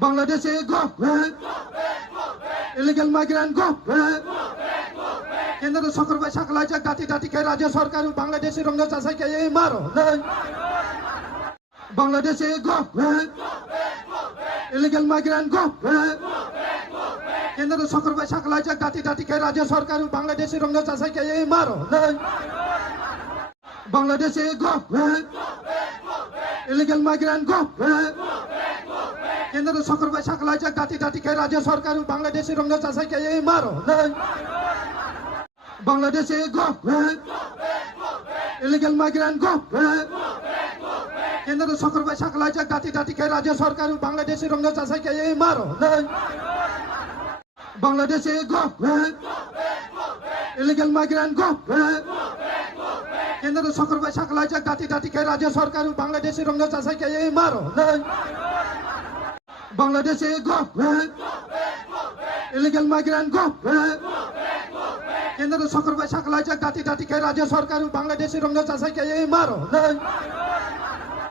বাংলাদেশে go back, illegal migrant go back, কেন্দ্র সরকার সাকলা যে ডাটি ডাটি কে রাজ্য সরকার বাংলাদেশের রঙ চাষাইকে এই মারো নাই বাংলাদেশে go back, illegal migrant go back, কেন্দ্র সরকার সাকলা যে ডাটি ডাটি কে রাজ্য সরকার বাংলাদেশের রঙ চাষাইকে এই মারো নাই বাংলাদেশে go back, illegal migrant go back, কেন্দ্র সরকার সাকলা যে ডাটি ডাটি কে রাজ্য সরকার বাংলাদেশের রঙ চাষাইকে এই মারো নাই বাংলাদেশে go back, illegal migrant go back, কেন্দ্র সরকার সাকলা যে ডাটি ডাটি কে রাজ্য সরকার বাংলাদেশের রঙ চাষাইকে এই মারো নাই বাংলাদেশে go back, illegal migrant go back, কেন্দ্র সরকার সাকলা যে ডাটি ডাটি কে রাজ্য সরকার বাংলাদেশের রঙ চাষাইকে এই মারো নাই বাংলাদেশে go back, illegal migrant go back, কেন্দ্র সরকার সাকলা যে ডাটি ডাটি কে রাজ্য সরকার বাংলাদেশের রঙ চাষাইকে এই মারো নাই